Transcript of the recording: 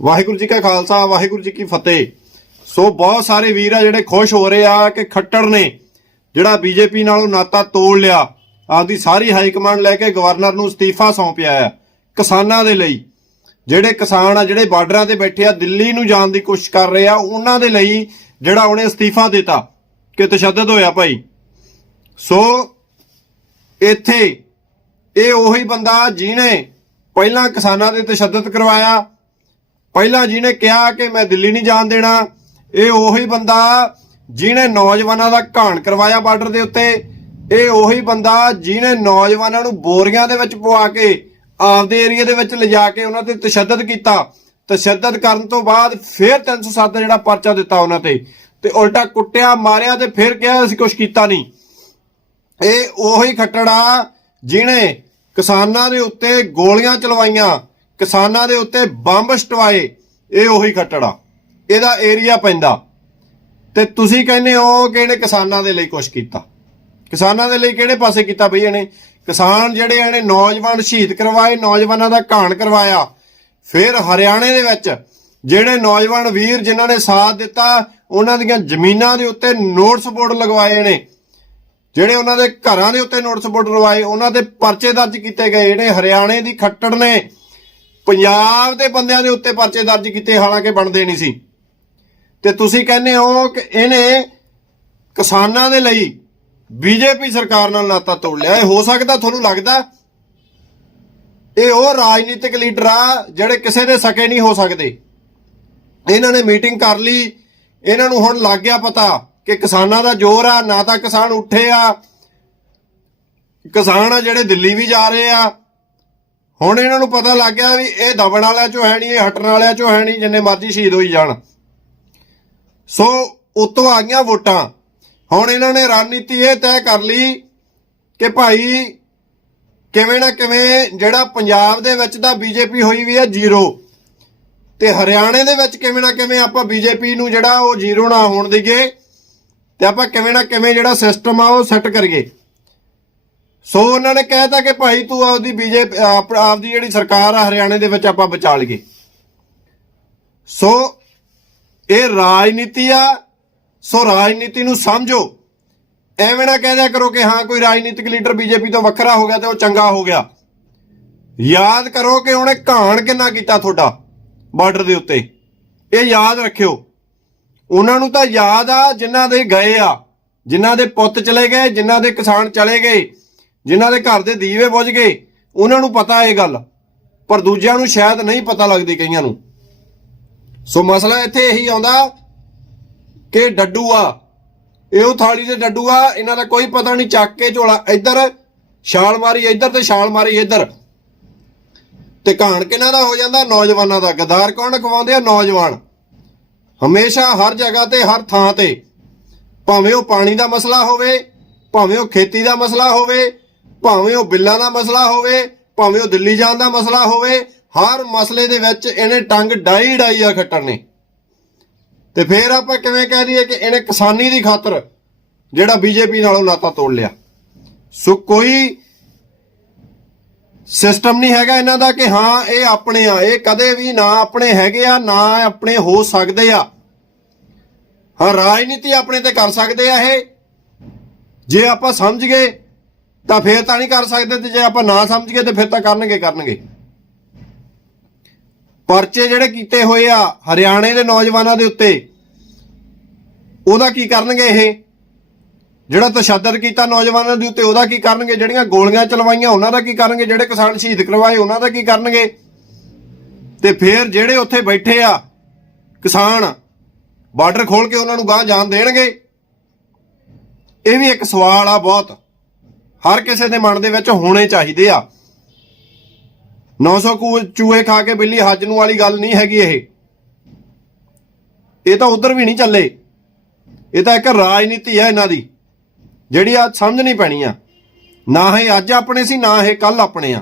ਵਾਹਿਗੁਰੂ ਜੀ ਕਾ ਖਾਲਸਾ, ਵਾਹਿਗੁਰੂ ਜੀ ਕੀ ਫਤਿਹ। ਸੋ ਬਹੁਤ ਸਾਰੇ ਵੀਰ ਆ ਜਿਹੜੇ ਖੁਸ਼ ਹੋ ਰਹੇ ਆ ਕਿ ਖੱਟੜ ਨੇ ਜਿਹੜਾ ਬੀਜੇਪੀ ਨਾਲੋਂ ਨਾਤਾ ਤੋੜ ਲਿਆ, ਆਪਦੀ ਸਾਰੀ ਹਾਈ ਕਮਾਂਡ ਲੈ ਕੇ ਗਵਰਨਰ ਨੂੰ ਅਸਤੀਫਾ ਸੌਂਪਿਆ ਆ, ਕਿਸਾਨਾਂ ਦੇ ਲਈ। ਜਿਹੜੇ ਕਿਸਾਨ ਆ, ਜਿਹੜੇ ਬਾਰਡਰਾਂ ਤੇ ਬੈਠੇ ਆ, ਦਿੱਲੀ ਨੂੰ ਜਾਣ ਦੀ ਕੋਸ਼ਿਸ਼ ਕਰ ਰਹੇ ਆ, ਉਹਨਾਂ ਦੇ ਲਈ ਜਿਹੜਾ ਉਹਨੇ ਅਸਤੀਫਾ ਦਿੱਤਾ, ਕਿ ਤਸ਼ੱਦਦ ਹੋਇਆ ਭਾਈ। ਸੋ ਇੱਥੇ ਇਹ ਉਹੀ ਬੰਦਾ ਜਿਹਨੇ ਪਹਿਲਾਂ ਕਿਸਾਨਾਂ ਦੇ ਤਸ਼ੱਦਦ ਕਰਵਾਇਆ ਪਹਿਲਾਂ ਜਿਹਨੇ ਕਿਹਾ ਕਿ ਮੈਂ ਦਿੱਲੀ ਨਹੀਂ ਜਾਣ ਦੇਣਾ, ਇਹ ਉਹੀ ਬੰਦਾ ਜਿਹਨੇ ਨੌਜਵਾਨਾਂ ਦਾ ਘਾਣ ਕਰਵਾਇਆ ਬਾਰਡਰ ਦੇ ਉੱਤੇ, ਇਹ ਉਹੀ ਬੰਦਾ ਜਿਹਨੇ ਨੌਜਵਾਨਾਂ ਨੂੰ ਬੋਰੀਆਂ ਦੇ ਵਿੱਚ ਪਵਾ ਕੇ, ਆਪਦੇ ਏਰੀਆ ਦੇ ਵਿੱਚ ਲਿਜਾ ਕੇ ਉਹਨਾਂ ਤੇ ਤਸ਼ੱਦਦ ਕੀਤਾ। ਤਸ਼ੱਦਦ ਕਰਨ ਤੋਂ ਬਾਅਦ ਫਿਰ 307 ਦਾ ਜਿਹੜਾ ਪਰਚਾ ਦਿੱਤਾ ਉਹਨਾਂ ਤੇ। ਤੇ ਉਲਟਾ ਕੁੱਟਿਆ, ਮਾਰਿਆ ਤੇ ਫਿਰ ਕਿਹਾ ਅਸੀਂ ਕੁਝ ਕੀਤਾ ਨਹੀਂ। ਇਹ ਉਹੀ ਖੱਟੜਾ ਜਿਹਨੇ ਕਿਸਾਨਾਂ ਦੇ ਉੱਤੇ ਗੋਲੀਆਂ ਚਲਵਾਈਆਂ ਕਿਸਾਨਾਂ ਦੇ ਉੱਤੇ ਬੰਬ ਸਟਵਾਏ, ਇਹ ਉਹੀ ਖੱਟੜਾ। ਇਹਦਾ ਏਰੀਆ ਪੈਂਦਾ। ਤੇ ਤੁਸੀਂ ਕਹਿੰਦੇ ਹੋ ਕਿ ਇਹਨੇ ਕਿਸਾਨਾਂ ਦੇ ਲਈ ਕੁਝ ਕੀਤਾ। ਕਿਸਾਨਾਂ ਦੇ ਲਈ ਕਿਹੜੇ ਪਾਸੇ ਕੀਤਾ ਬਈ ਇਹਨੇ? ਕਿਸਾਨ ਜਿਹੜੇ ਇਹਨੇ ਨੌਜਵਾਨ ਸ਼ਹੀਦ ਕਰਵਾਏ, ਨੌਜਵਾਨਾਂ ਦਾ ਘਾਣ ਕਰਵਾਇਆ। ਫਿਰ ਹਰਿਆਣੇ ਦੇ ਵਿੱਚ ਜਿਹੜੇ ਨੌਜਵਾਨ ਵੀਰ ਜਿਨ੍ਹਾਂ ਨੇ ਸਾਥ ਦਿੱਤਾ, ਉਹਨਾਂ ਦੀਆਂ ਜ਼ਮੀਨਾਂ ਦੇ ਉੱਤੇ ਨੋਟਿਸ ਬੋਰਡ ਲਗਵਾਏ ਨੇ। ਜਿਹੜੇ ਉਹਨਾਂ ਦੇ ਘਰਾਂ ਦੇ ਉੱਤੇ ਨੋਟਿਸ ਬੋਰਡ ਲਵਾਏ ਉਹਨਾਂ ਦੇ ਪਰਚੇ ਦਰਜ ਕੀਤੇ ਗਏ ਜਿਹੜੇ ਹਰਿਆਣੇ ਦੀ ਖੱਟੜ ਨੇ ਪੰਜਾਬ ਦੇ ਬੰਦਿਆਂ ਦੇ ਉੱਤੇ ਪਰਚੇ ਦਰਜ ਕੀਤੇ, ਹਾਲਾਂਕਿ ਬਣਦੇ ਨਹੀਂ ਸੀ। ਤੇ ਤੁਸੀਂ ਕਹਿੰਦੇ ਹੋ ਕਿ ਇਹਨੇ ਕਿਸਾਨਾਂ ਦੇ ਲਈ ਬੀਜੇਪੀ ਸਰਕਾਰ ਨਾਲ ਨਾਤਾ ਤੋੜ ਲਿਆ। ਇਹ ਹੋ ਸਕਦਾ, ਤੁਹਾਨੂੰ ਲੱਗਦਾ? ਇਹ ਉਹ ਰਾਜਨੀਤਿਕ ਲੀਡਰ ਆ, ਜਿਹੜੇ ਕਿਸੇ ਦੇ ਸਕੇ ਨਹੀਂ ਹੋ ਸਕਦੇ। ਇਹਨਾਂ ਨੇ ਮੀਟਿੰਗ ਕਰ ਲਈ। ਇਹਨਾਂ ਨੂੰ ਹੁਣ ਲੱਗ ਗਿਆ ਪਤਾ ਕਿ ਕਿਸਾਨਾਂ ਦਾ ਜ਼ੋਰ ਆ, ਨਾ ਤਾਂ ਕਿਸਾਨ ਉੱਠੇ ਆ। ਕਿਸਾਨ ਆ ਜਿਹੜੇ ਦਿੱਲੀ ਵੀ ਜਾ ਰਹੇ ਆ। ਹੁਣ ਇਹਨਾਂ ਨੂੰ ਪਤਾ ਲੱਗ ਗਿਆ ਵੀ ਇਹ ਦਬਣ ਵਾਲਿਆਂ ਚੋਂ ਹੈ ਨਹੀਂ, ਇਹ ਹਟਣ ਵਾਲਿਆਂ ਚੋਂ ਹੈ ਨਹੀਂ, ਜਿੰਨੇ ਮਰਜ਼ੀ ਸ਼ਹੀਦ ਹੋਈ ਜਾਣ। ਸੋ ਉਤੋਂ ਆ ਗਈਆਂ ਵੋਟਾਂ। ਹੁਣ ਇਹਨਾਂ ਨੇ ਰਣਨੀਤੀ ਇਹ ਤੈਅ ਕਰ ਲਈ ਕਿ ਭਾਈ ਕਿਵੇਂ ਨਾ ਕਿਵੇਂ ਜਿਹੜਾ ਪੰਜਾਬ ਦੇ ਵਿੱਚ ਤਾਂ ਬੀਜੇਪੀ ਹੋਈ ਵੀ ਹੈ ਜ਼ੀਰੋ ਤੇ ਹਰਿਆਣੇ ਦੇ ਵਿੱਚ ਕਿਵੇਂ ਨਾ ਕਿਵੇਂ ਆਪਾਂ ਬੀਜੇਪੀ ਨੂੰ ਜਿਹੜਾ ਉਹ ਜ਼ੀਰੋ ਨਾ ਹੋਣ ਦੇਈਏ ਤੇ ਆਪਾਂ ਕਿਵੇਂ ਨਾ ਕਿਵੇਂ ਜਿਹੜਾ ਸਿਸਟਮ ਆ ਉਹ ਸੈੱਟ ਕਰੀਏ। ਸੋ ਉਹਨਾਂ ਨੇ ਕਹਿਤਾ ਕਿ ਭਾਈ ਤੂੰ ਆਪਦੀ ਬੀਜੇਪੀ ਆਪਦੀ ਜਿਹੜੀ ਸਰਕਾਰ ਆ ਹਰਿਆਣੇ ਦੇ ਵਿੱਚ ਆਪਾਂ ਬਚਾ ਲਈਏ। ਸੋ ਇਹ ਰਾਜਨੀਤੀ ਆ, ਸੋ ਰਾਜਨੀਤੀ ਨੂੰ ਸਮਝੋ। ਐਵੇਂ ਨਾ ਕਹਿ ਦਿਆ ਕਰੋ ਕਿ ਹਾਂ, ਕੋਈ ਰਾਜਨੀਤਿਕ ਲੀਡਰ ਬੀਜੇਪੀ ਤੋਂ ਵੱਖਰਾ ਹੋ ਗਿਆ ਤੇ ਉਹ ਚੰਗਾ ਹੋ ਗਿਆ। ਯਾਦ ਕਰੋ ਕਿ ਉਹਨੇ ਘਾਣ ਕਿੰਨਾ ਕੀਤਾ ਤੁਹਾਡਾ ਬਾਰਡਰ ਦੇ ਉੱਤੇ। ਇਹ ਯਾਦ ਰੱਖਿਓ। ਉਹਨਾਂ ਨੂੰ ਤਾਂ ਯਾਦ ਆ ਜਿਨ੍ਹਾਂ ਦੇ ਗਏ ਆ, ਜਿਨ੍ਹਾਂ ਦੇ ਪੁੱਤ ਚਲੇ ਗਏ, ਜਿਨ੍ਹਾਂ ਦੇ ਕਿਸਾਨ ਚਲੇ ਗਏ। ਜਿਨ੍ਹਾਂ ਦੇ ਘਰ ਦੇ ਦੀਵੇ ਬੁਝ ਗਏ, ਉਹਨਾਂ ਨੂੰ ਪਤਾ ਇਹ ਗੱਲ, ਪਰ ਦੂਜਿਆਂ ਨੂੰ ਸ਼ਾਇਦ ਨਹੀਂ ਪਤਾ ਲੱਗਦੀ ਕਈਆਂ ਨੂੰ। ਸੋ ਮਸਲਾ ਇੱਥੇ ਇਹੀ ਆਉਂਦਾ ਕਿ ਡੱਡੂ ਆ, ਇਹ ਉਹ ਥਾਲੀ ਦੇ ਡੱਡੂ ਆ, ਇਹਨਾਂ ਦਾ ਕੋਈ ਪਤਾ ਨਹੀਂ ਚੱਕ ਕੇ ਝੋਲਾ ਇੱਧਰ, ਛਾਲ ਮਾਰੀ ਇੱਧਰ ਤੇ ਛਾਲ ਮਾਰੀ ਇੱਧਰ। ਤੇ ਕਹਾਣ ਕਿਹਨਾਂ ਦਾ ਹੋ ਜਾਂਦਾ? ਨੌਜਵਾਨਾਂ ਦਾ। ਗਦਾਰ ਕੌਣ ਖਵਾਉਂਦੇ ਆ? ਨੌਜਵਾਨ। ਹਮੇਸ਼ਾ ਹਰ ਜਗ੍ਹਾ ਤੇ, ਹਰ ਥਾਂ ਤੇ। ਭਾਵੇਂ ਉਹ ਪਾਣੀ ਦਾ ਮਸਲਾ ਹੋਵੇ, ਭਾਵੇਂ ਉਹ ਖੇਤੀ ਦਾ ਮਸਲਾ ਹੋਵੇ ਭਾਵੇਂ ਉਹ ਬਿੱਲਾਂ ਦਾ ਮਸਲਾ ਹੋਵੇ, ਭਾਵੇਂ ਉਹ ਦਿੱਲੀ ਜਾਣ ਦਾ ਮਸਲਾ ਹੋਵੇ, ਹਰ ਮਸਲੇ ਦੇ ਵਿੱਚ ਇਹਨੇ ਟੰਗ ਡਾਈ ਡਾਈ ਆ ਖੱਟਰ ਨੇ ਤੇ ਫੇਰ ਆਪਾਂ ਕਿਵੇਂ ਕਹਿ ਦਈਏ ਕਿ ਇਹਨੇ ਕਿਸਾਨੀ ਦੀ ਖਾਤਰ ਜਿਹੜਾ ਬੀਜੇਪੀ ਨਾਲੋਂ ਨਾਤਾ ਤੋੜ ਲਿਆ। ਸੋ ਕੋਈ ਸਿਸਟਮ ਨਹੀਂ ਹੈਗਾ ਇਹਨਾਂ ਦਾ ਕਿ ਹਾਂ, ਇਹ ਆਪਣੇ ਆ, ਇਹ ਕਦੇ ਵੀ ਨਾ ਆਪਣੇ ਹੈਗੇ ਆ, ਨਾ ਆਪਣੇ ਹੋ ਸਕਦੇ ਆ। ਹਾਂ, ਰਾਜਨੀਤੀ ਆਪਣੇ ਤੇ ਕਰ ਸਕਦੇ ਆ ਇਹ। ਜੇ ਆਪਾਂ ਸਮਝ ਗਏ ਤਾਂ ਫੇਰ ਤਾਂ ਨਹੀਂ ਕਰ ਸਕਦੇ ਤੇ ਜੇ ਆਪਾਂ ਨਾ ਸਮਝੀਏ ਤੇ ਫਿਰ ਤਾਂ ਕਰਨਗੇ ਕਰਨਗੇ। ਪਰਚੇ ਜਿਹੜੇ ਕੀਤੇ ਹੋਏ ਆ ਹਰਿਆਣੇ ਦੇ ਨੌਜਵਾਨਾਂ ਦੇ ਉੱਤੇ, ਉਹਦਾ ਕੀ ਕਰਨਗੇ ਇਹ? ਜਿਹੜਾ ਤਸ਼ੱਦਦ ਕੀਤਾ ਨੌਜਵਾਨਾਂ ਦੇ ਉੱਤੇ, ਉਹਦਾ ਕੀ ਕਰਨਗੇ? ਜਿਹੜੀਆਂ ਗੋਲੀਆਂ ਚਲਵਾਈਆਂ, ਉਹਨਾਂ ਦਾ ਕੀ ਕਰਨਗੇ? ਜਿਹੜੇ ਕਿਸਾਨ ਸ਼ਹੀਦ ਕਰਵਾਏ, ਉਹਨਾਂ ਦਾ ਕੀ ਕਰਨਗੇ? ਤੇ ਫਿਰ ਜਿਹੜੇ ਉੱਥੇ ਬੈਠੇ ਆ ਕਿਸਾਨ, ਬਾਰਡਰ ਖੋਲ ਕੇ ਉਹਨਾਂ ਨੂੰ ਗਾਂ ਜਾਣ ਦੇਣਗੇ? ਇਹ ਵੀ ਇੱਕ ਸਵਾਲ ਆ ਬਹੁਤ। ਹਰ ਕਿਸੇ ਦੇ ਮਨ ਦੇ ਵਿੱਚ ਹੋਣੇ ਚਾਹੀਦੇ ਆ। 900 ਕੂ ਚੂਹੇ ਖਾ ਕੇ ਬਿੱਲੀ ਹੱਜ ਨੂੰ ਵਾਲੀ ਗੱਲ ਨਹੀਂ ਹੈਗੀ ਇਹ। ਇਹ ਤਾਂ ਉਧਰ ਵੀ ਨਹੀਂ ਚੱਲੇ। ਇਹ ਤਾਂ ਇੱਕ ਰਾਜਨੀਤੀ ਹੈ ਇਹਨਾਂ ਦੀ। ਜਿਹੜੀ ਆ ਸਮਝਣੀ ਪੈਣੀ ਆ। ਨਾ ਇਹ ਅੱਜ ਆਪਣੇ ਸੀ, ਨਾ ਇਹ ਕੱਲ ਆਪਣੇ ਆ।